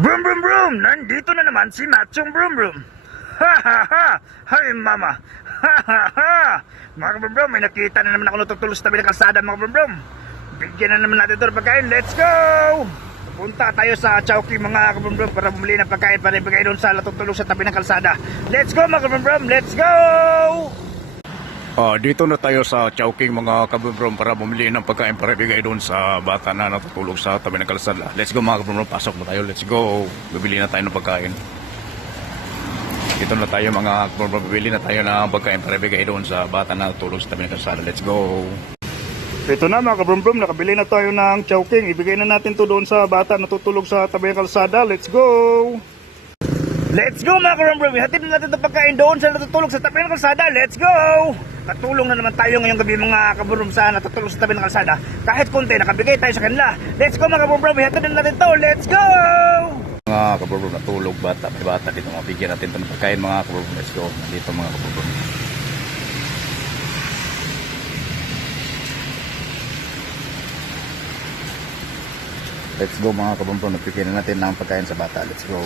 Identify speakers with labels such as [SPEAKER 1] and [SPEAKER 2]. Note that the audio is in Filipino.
[SPEAKER 1] Brum brum brum! Nandito na naman si Machong Brum Brum! Ha ha ha! Hay mama! Ha ha ha! Mga kabrum brum, may nakita na naman ako natutulog sa tabi ng kalsada mga kabrum brum. Bigyan na naman natin ito ng pagkain. Let's go! Punta tayo sa Chowking mga kabrum brum para bumili ng pagkain para ibigay doon sa natutulog sa tabi ng kalsada. Let's go mga kabrum brum! Let's go!
[SPEAKER 2] Ah, dito na tayo sa Chowking mga kabubrom para bumili ng pagkain para ibigay doon sa bata na natutulog sa tabi ng kalsada. Let's go mga kabubrom, pasok na tayo. Let's go. Bibili na tayo ng pagkain. Dito na tayo mga kabubrom, bibili na tayo ng pagkain para ibigay doon sa bata na natutulog sa tabi ng kalsada. Let's go.
[SPEAKER 1] Ito na mga kabrum brum, nakabili na tayo ng Chowking. Ibigay na natin to doon sa bata na tutulog sa tabi ng kalsada. Let's go! Let's go mga kabrum brum! Ihatid na natin itong pagkain doon sa natutulog sa tabi ng kalsada. Let's go! Natulong na naman tayo ngayong gabi mga kabrum sa natutulog sa tabi ng kalsada. Kahit konti, nakabigay tayo sa kanila. Let's go mga kabrum brum! Ihatid na natin to. Let's go!
[SPEAKER 2] Mga kabubrom, natulog bata. May bata dito. Mabigyan natin ito ng pagkain mga kabubrom. Let's go. Dito mga kabubrom. Let's go mga kabubrom. Nagpipili natin ng pagkain sa bata. Let's go.